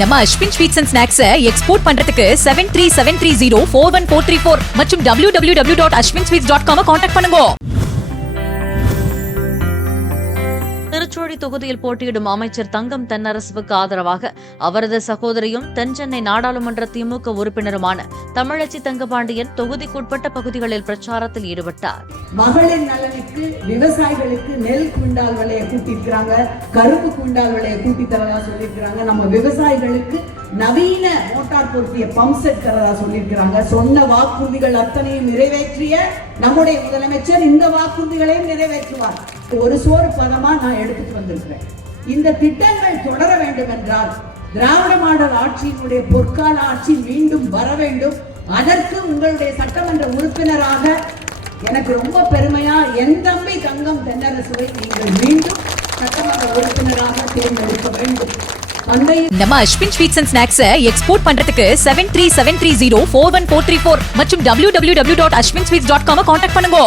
நம்ம Ashwin sweets and snacks export பண்றதுக்கு 7373041434 மற்றும் www.ashwinsweets.com கான்டாக்ட் பண்ணுங்க. திருச்சூழி தொகுதியில் போட்டியிடும் அமைச்சர் தங்கம் தென்னரசுவுக்கு ஆதரவாக அவரது சகோதரியும் தென்சென்னை நாடாளுமன்ற திமுக உறுப்பினருமான தமிழச்சி தங்கபாண்டியன் தொகுதிக்குட்பட்ட பகுதிகளில் பிரச்சாரத்தில் ஈடுபட்டார். மகளிர் நலனுக்கு விவசாயிகளுக்கு நெல் குண்டால் விலையை கூட்டிருக்கிறாங்க, கரும்பு குண்டால் விலையை கூட்டி தரதா சொல்லியிருக்கிறாங்க. நம்ம விவசாயிகளுக்கு நவீன மோட்டார் பொருத்திய பம்ப் செட் தரதா சொல்லியிருக்கிறாங்க. சொன்ன வாக்குறுதிகள் அத்தனையும் நிறைவேற்றிய நம்முடைய முதலமைச்சர் இந்த வாக்குறுதிகளையும் நிறைவேற்றுவார். ஒரு சோறு பதமா நான் எடுத்துட்டு வந்திருக்கிறேன். இந்த திட்டங்கள் தொடர வேண்டும் என்றால் திராவிட மாடல் ஆட்சியினுடைய பொற்கால ஆட்சி மீண்டும் வர வேண்டும். அதற்கு உங்களுடைய சட்டமன்ற உறுப்பினராக எனக்கு ரொம்ப பெருமையா என் தம்பி தங்கம் தென்னரசுவை நீங்கள் மீண்டும் சட்டமன்ற உறுப்பினராக தேர்ந்தெடுக்க வேண்டும். நம்ம Ashwin sweets and snacks export பண்றதுக்கு 7373041434 மற்றும் www.ashwinsweets.com கான்டாக்ட் பண்ணுங்க.